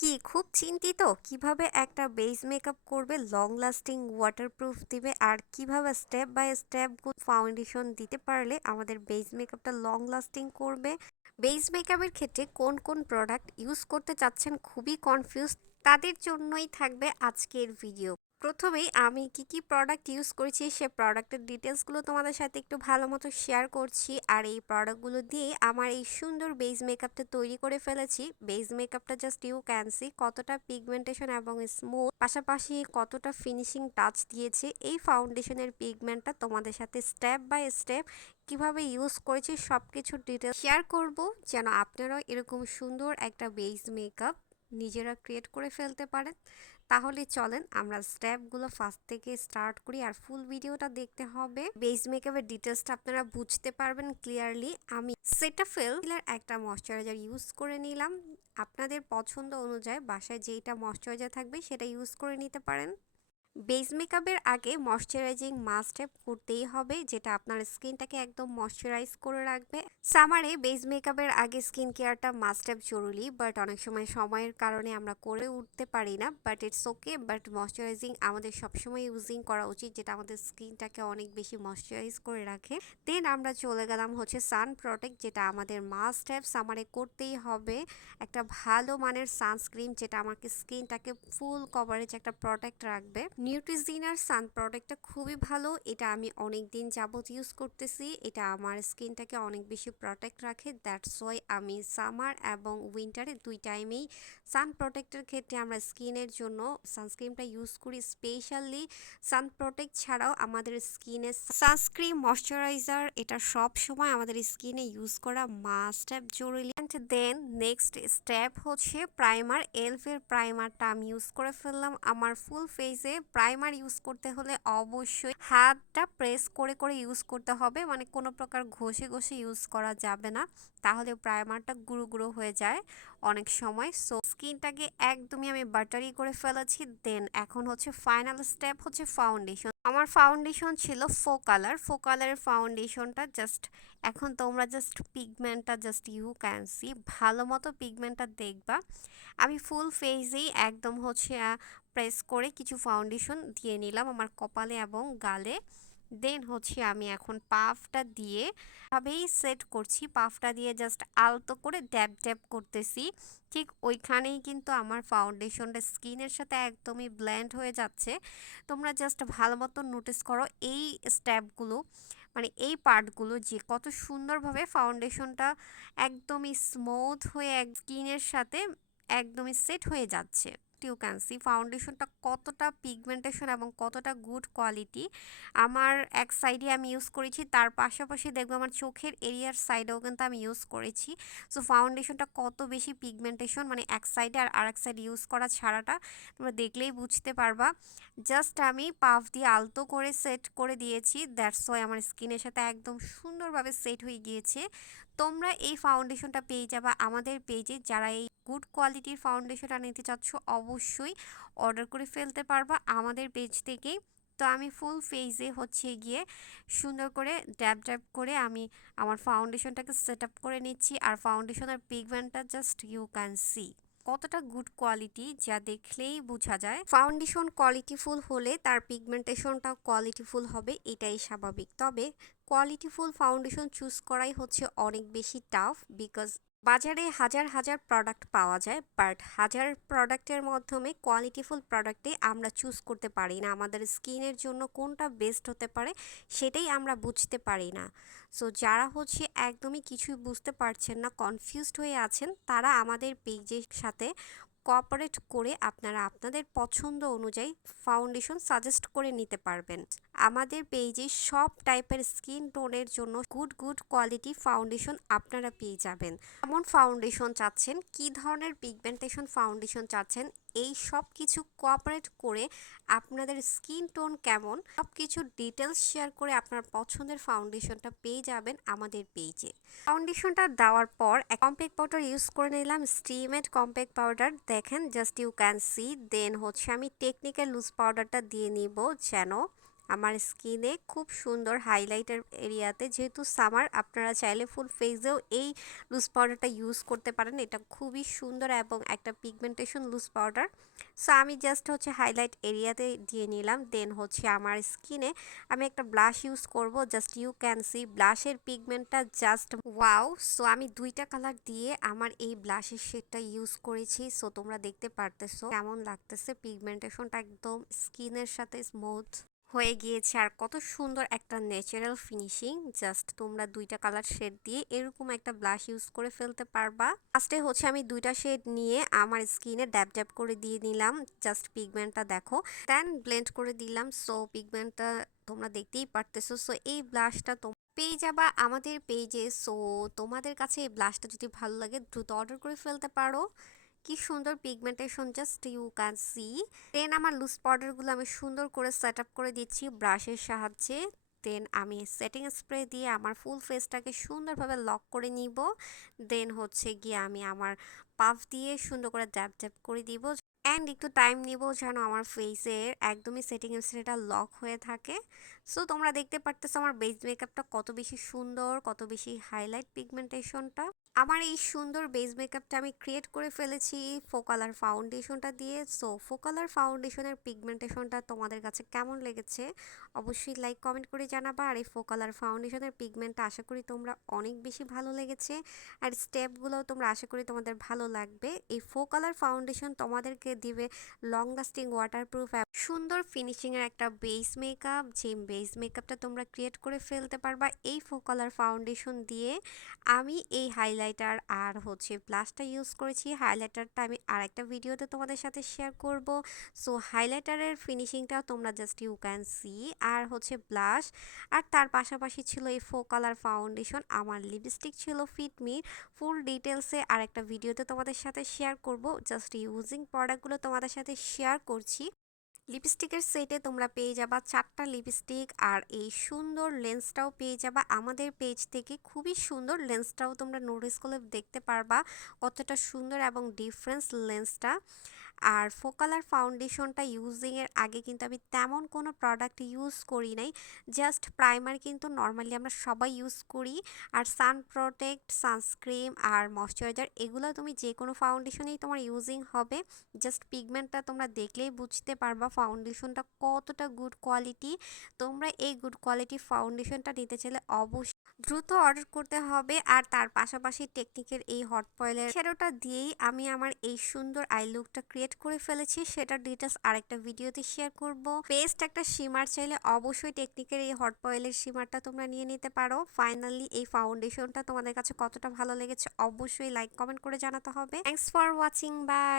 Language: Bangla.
কি খুব চিন্তিত কিভাবে একটা বেস মেকআপ করবে, লং লাস্টিং, ওয়াটারপ্রুফ দিবে, আর কিভাবে স্টেপ বাই স্টেপ ফাউন্ডেশন দিতে পারলে আমাদের বেস মেকআপটা লং লাস্টিং করবে। বেস মেকআপের ক্ষেত্রে কোন কোন প্রোডাক্ট ইউজ করতে চাচ্ছেন, খুবই কনফিউজ, তাদের জন্যই থাকবে আজকের ভিডিও। প্রথমেই আমি কি কি প্রোডাক্ট ইউজ করেছি সে প্রোডাক্টের ডিটেলসগুলো তোমাদের সাথে একটু ভালো মতো শেয়ার করছি, আর এই প্রোডাক্টগুলো দিয়ে আমার এই সুন্দর বেস মেকআপটা তৈরি করে ফেলেছি। বেস মেকআপটা জাস্ট ইউ ক্যান সি কতটা পিগমেন্টেশন এবং স্মুথ, পাশাপাশি কতটা ফিনিশিং টাচ দিয়েছে। এই ফাউন্ডেশনের পিগমেন্টটা তোমাদের সাথে স্টেপ বাই স্টেপ কিভাবে ইউজ করেছি সব কিছু ডিটেল শেয়ার করব, যেন আপনারাও এরকম সুন্দর একটা বেস মেকআপ নিজেরা ক্রিয়েট করে ফেলতে পারেন। তাহলে চলেন আমরা স্টেপগুলো ফার্স্ট থেকে স্টার্ট করি, আর ফুল ভিডিওটা দেখতে হবে। বেস মেকআপের ডিটেলসটা আপনারা বুঝতে পারবেন ক্লিয়ারলি। আমি সেটাফিল একটা ময়শ্চারাইজার ইউজ করে নিলাম। আপনাদের পছন্দ অনুযায়ী বাসায় যেটা ময়শ্চারাইজার থাকবে সেটা ইউজ করে নিতে পারেন। বেস মেকআপের আগে ময়শ্চারাইজিং মাস্ট হ্যাভ করতেই হবে, যেটা আপনার স্কিনটাকে একদম ময়শ্চারাইজ করে রাখবে। সামারে বেস মেকআপের আগে স্কিন কেয়ারটা মাস্ট হ্যাভ জরুরি, বাট অনেক সময় সময়ের কারণে আমরা করে উঠতে পারি না, but it's okay. But moisturising আমাদের সবসময় ইউজিং করা উচিত, যেটা আমাদের স্কিনটাকে অনেক বেশি ময়শ্চারাইজ করে রাখে। দেন আমরা চলে গেলাম হচ্ছে সান প্রোটেক্ট, যেটা আমাদের মাস্ট হ্যাভ সামারে করতেই হবে। একটা ভালো মানের সানস্ক্রিন, যেটা আমাকে স্কিনটাকে ফুল কভারেজ একটা প্রোটেক্ট রাখবে। নিউট্রিজিনার সান প্রোডাক্টটা খুবই ভালো, এটা আমি অনেক দিন যাবত ইউজ করতেছি। এটা আমার স্কিনটাকে অনেক বেশি প্রোটেক্ট রাখে, দ্যাটস ওয়াই আমি সামার এবং উইন্টারে দুই টাইমেই সান প্রোটেক্টের ক্ষেত্রে আমরা স্কিনের জন্য সানস্ক্রিনটা ইউজ করি। স্পেশালি সান প্রোটেক্ট ছাড়াও আমাদের স্কিনে সানস্ক্রিন, ময়শ্চারাইজার, এটা সব সময় আমাদের স্কিনে ইউজ করা মাস্ট হ্যাভ জরুরি। অ্যান্ড দেন নেক্সট স্টেপ হচ্ছে প্রাইমার। এলফের প্রাইমারটা আমি ইউজ করে ফেললাম আমার ফুল ফেসে। প্রাইমার ইউজ করতে হলে অবশ্যই হাতটা প্রেস করে করে ইউজ করতে হবে, মানে কোনো প্রকার ঘষে ঘষে ইউজ করা যাবে না, তাহলে প্রাইমারটা গুঁড়ো গুঁড়ো হয়ে যায় অনেক সময়। সো স্কিনটাকে একদমই আমি বাটারি করে ফেলেছি। দেন এখন হচ্ছে ফাইনাল স্টেপ হচ্ছে ফাউন্ডেশন। আমার ফাউন্ডেশন ছিল ফো কালারের ফাউন্ডেশনটা। জাস্ট এখন তোমরা জাস্ট পিগমেন্টটা জাস্ট ইউ ক্যান সি ভালো মতো পিগমেন্টটা দেখবা। আমি ফুল ফেসেই একদম হচ্ছে প্রেস করে কিছু ফাউন্ডেশন দিয়ে নিলাম আমার কপালে এবং গালে। দেন হচ্ছে আমি এখন পাফটা দিয়ে ভাবেই সেট করছি, পাফটা দিয়ে জাস্ট আলতো করে ড্যাব ড্যাব করতেছি। ঠিক ওইখানেই কিন্তু আমার ফাউন্ডেশনটা স্কিনের সাথে একদমই ব্লেন্ড হয়ে যাচ্ছে। তোমরা জাস্ট ভালো মতো নোটিস করো এই স্টেপগুলো, মানে এই পার্টগুলো, যে কত সুন্দরভাবে ফাউন্ডেশনটা একদমই স্মুথ হয়ে স্কিনের সাথে একদমই সেট হয়ে যাচ্ছে। ইউ ক্যান সি ফাউন্ডেশনটা কতটা পিগমেন্টেশন এবং কতটা গুড কোয়ালিটি। আমার এক সাইডে আমি ইউজ করেছি, তার পাশাপাশি দেখবো আমার চোখের এরিয়ার সাইডেও কিন্তু আমি ইউজ করেছি। সো ফাউন্ডেশনটা কত বেশি পিগমেন্টেশন, মানে এক সাইডে আর আরেক সাইড ইউজ করা ছাড়াটা তোমরা দেখলেই বুঝতে পারবা। জাস্ট আমি পাফ দিয়ে আলতো করে সেট করে দিয়েছি, দ্যাটস ওয়াই আমার স্কিনের সাথে একদম সুন্দরভাবে সেট হয়ে গিয়েছে। তোমরা এই ফাউন্ডেশনটা পেয়ে যাবা আমাদের পেজে। যারা এই গুড কোয়ালিটির ফাউন্ডেশনটা নিতে চাচ্ছ অবশ্যই অর্ডার করে ফেলতে পারবা আমাদের পেজ থেকেই। তো আমি ফুল ফেসে হচ্ছে গিয়ে সুন্দর করে ড্যাব ড্যাব করে আমি আমার ফাউন্ডেশনটাকে সেট আপ করে নিচ্ছি, আর ফাউন্ডেশনের পিগমেন্টটা জাস্ট ইউ ক্যান সি কতটা গুড কোয়ালিটি, যা দেখলেই বোঝা যায়। ফাউন্ডেশন কোয়ালিটিফুল হলে তার পিগমেন্টেশনটাও কোয়ালিটিফুল হবে, এটাই স্বাভাবিক। তবে কোয়ালিটিফুল ফাউন্ডেশন চুজ করাই হচ্ছে অনেক বেশি টাফ, বিকজ বাজারে হাজার হাজার প্রোডাক্ট পাওয়া যায়, বাট হাজার প্রোডাক্টের মাধ্যমে কোয়ালিটিফুল প্রোডাক্টে আমরা চুজ করতে পারি না আমাদের স্কিনের জন্য কোনটা বেস্ট হতে পারে, সেটাই আমরা বুঝতে পারি না। সো যারা হচ্ছে একদমই কিছুই বুঝতে পারছেন না, কনফিউজড হয়ে আছেন, তারা আমাদের পেজের সাথে কোঅপারেট করে আপনারা আপনাদের পছন্দ অনুযায়ী ফাউন্ডেশন সাজেস্ট করে নিতে পারবেন। আমাদের পেজে সব টাইপের স্কিন টোনের জন্য গুড গুড কোয়ালিটি ফাউন্ডেশন আপনারা পেয়ে যাবেন। কেমন ফাউন্ডেশন চাচ্ছেন, কি ধরনের পিগমেন্টেশন ফাউন্ডেশন চাচ্ছেন, এই সব কিছু কোঅপারেট করে আপনাদের স্কিন টোন কেমন, সব কিছু ডিটেলস শেয়ার করে আপনার পছন্দের ফাউন্ডেশনটা পেয়ে যাবেন আমাদের পেজে। ফাউন্ডেশনটা দেওয়ার পর কম্প্যাক্ট পাউডার ইউজ করে নিলাম, স্টিমেড কম্প্যাক্ট পাউডার, দেখেন জাস্ট ইউ ক্যান সি। দেন হচ্ছে আমি টেকনিক্যাল লুজ পাউডারটা দিয়ে নিব, যেন আমার স্কিনে খুব সুন্দর হাইলাইটার এরিয়াতে। যেহেতু সামার, আপনারা চাইলে ফুল ফেসেও এই লুজ পাউডারটা ইউজ করতে পারেন। এটা খুবই সুন্দর এবং একটা পিগমেন্টেশন লুজ পাউডার। সো আমি জাস্ট হচ্ছে হাইলাইট এরিয়াতে দিয়ে নিলাম। দেন হচ্ছে আমার স্কিনে আমি একটা ব্লাশ ইউজ করব। জাস্ট ইউ ক্যান সি ব্লাশের পিগমেন্টটা জাস্ট ওয়াও। সো আমি দুইটা কালার দিয়ে আমার এই ব্লাশের শেডটা ইউজ করেছি। সো তোমরা দেখতে পারতেছো কেমন লাগতেছে, পিগমেন্টেশনটা একদম স্কিনের সাথে স্মুথ হয়ে গিয়েছে আর কত সুন্দর একটা ন্যাচারাল ফিনিশিং। জাস্ট তোমরা দুইটা কালার শেড দিয়ে এরকম একটা ব্লাশ ইউজ করে ফেলতে পারবা। ফার্স্টে হচ্ছে আমি দুইটা শেড নিয়ে আমার স্কিনে ড্যাব ড্যাব করে দিয়ে নিলাম। জাস্ট পিগমেন্টটা দেখো, দেন ব্লেন্ড করে দিলাম। সো পিগমেন্টটা তোমরা দেখতেই পারতেছো। সো এই ব্লাশটা পেয়ে যাবা আমাদের পেজে। সো তোমাদের কাছে এই ব্লাশটা যদি ভালো লাগে দ্রুত অর্ডার করে ফেলতে পারো। কি সুন্দর pigmentation, just you can see. Then আমার লুজ পাউডারগুলো আমি সুন্দর করে সেট আপ করে দিচ্ছি ব্রাশের সাহায্যে। দেন আমি সেটিং স্প্রে দিয়ে আমার ফুল ফেসটাকে সুন্দরভাবে লক করে নিব। দেন হচ্ছে গিয়ে আমি আমার পাফ দিয়ে সুন্দর করে ড্যাব ড্যাব করে দিব অ্যান্ড একটু টাইম নিব যেন আমার ফেসের একদমই সেটিং স্প্রেটা লক হয়ে থাকে। সো তোমরা দেখতে পারতেছো আমার বেস মেকআপটা কত বেশি সুন্দর, কত বেশি হাইলাইট পিগমেন্টেশনটা। আমার এই সুন্দর বেস মেকআপটা আমি ক্রিয়েট করে ফেলেছি ফোকালার ফাউন্ডেশনটা দিয়ে। সো ফোকালার ফাউন্ডেশনের পিগমেন্টেশনটা তোমাদের কাছে কেমন লেগেছে অবশ্যই লাইক কমেন্ট করে জানাবা। আর এই ফোকালার ফাউন্ডেশনের পিগমেন্টটা আশা করি তোমরা অনেক বেশি ভালো লেগেছে আর স্টেপগুলোও তোমরা আশা করি তোমাদের ভালো লাগবে। এই ফোকালার ফাউন্ডেশন তোমাদেরকে দিবে লং লাস্টিং ওয়াটারপ্রুফ সুন্দর ফিনিশিংয়ের একটা বেস মেকআপ, যে বেস মেকআপটা তোমরা ক্রিয়েট করে ফেলতে পারবা এই ফোকালার ফাউন্ডেশন দিয়ে। আমি এই হাইলাইটার আর হচ্ছে ব্লাশটা ইউজ করেছি। হাইলাইটারটা আমি আরেকটা ভিডিওতে তোমাদের সাথে শেয়ার করব। সো হাইলাইটারের ফিনিশিংটা তোমরা জাস্ট ইউ ক্যান সি। আর হচ্ছে ব্লাশ, আর তার পাশাপাশি ছিল এই ফোকালার ফাউন্ডেশন। আমার লিপস্টিক ছিল ফিটমি। ফুল ডিটেলসে আরেকটা ভিডিওতে তোমাদের সাথে শেয়ার করব। জাস্ট ইউজিং প্রোডাক্টগুলো তোমাদের সাথে শেয়ার করছি। লিপস্টিকের সেটে তোমরা পেয়ে যাবা 4টা লিপস্টিক আর এই সুন্দর লেন্সটাও পেয়ে যাবা আমাদের পেজ থেকে। খুবই সুন্দর লেন্সটাও তোমরা নোটিস করলে দেখতে পারবা কতটা সুন্দর এবং ডিফারেন্স লেন্সটা। আর ফোকালার ফাউন্ডেশনটা ইউজিংয়ের আগে কিন্তু আমি তেমন কোনো প্রোডাক্ট ইউজ করি নাই। জাস্ট প্রাইমার কিন্তু নর্মালি আমরা সবাই ইউজ করি। আর সান প্রোটেক্ট, সানস্ক্রিন আর ময়শ্চারাইজার এগুলো তুমি যে কোনো ফাউন্ডেশনেই তোমার ইউজিং হবে। জাস্ট পিগমেন্টটা তোমরা দেখলেই বুঝতে পারবা ফাউন্ডেশনটা কতটা গুড কোয়ালিটি। তোমরা এই গুড কোয়ালিটি ফাউন্ডেশনটা নিতে চাইলে অবশ্যই দ্রুত অর্ডার করতে হবে। আর তার পাশাপাশি টেকনিকের এই হট পয়েলের শ্যাডোটা দিয়েই আমি আমার এই সুন্দর আই লুকটা ক্রিয়েট করে ফেলেছি। সেটার ডিটেলস আরেকটা ভিডিওতে শেয়ার করব। বেস্ট একটা শিমার চাইলে অবশ্যই টেকনিকের এই হট পয়েলের শিমারটা তোমরা নিয়ে নিতে পারো। ফাইনালি এই ফাউন্ডেশনটা তোমাদের কাছে কতটা ভালো লেগেছে অবশ্যই লাইক কমেন্ট করে জানাতে হবে। Thanks for watching, by.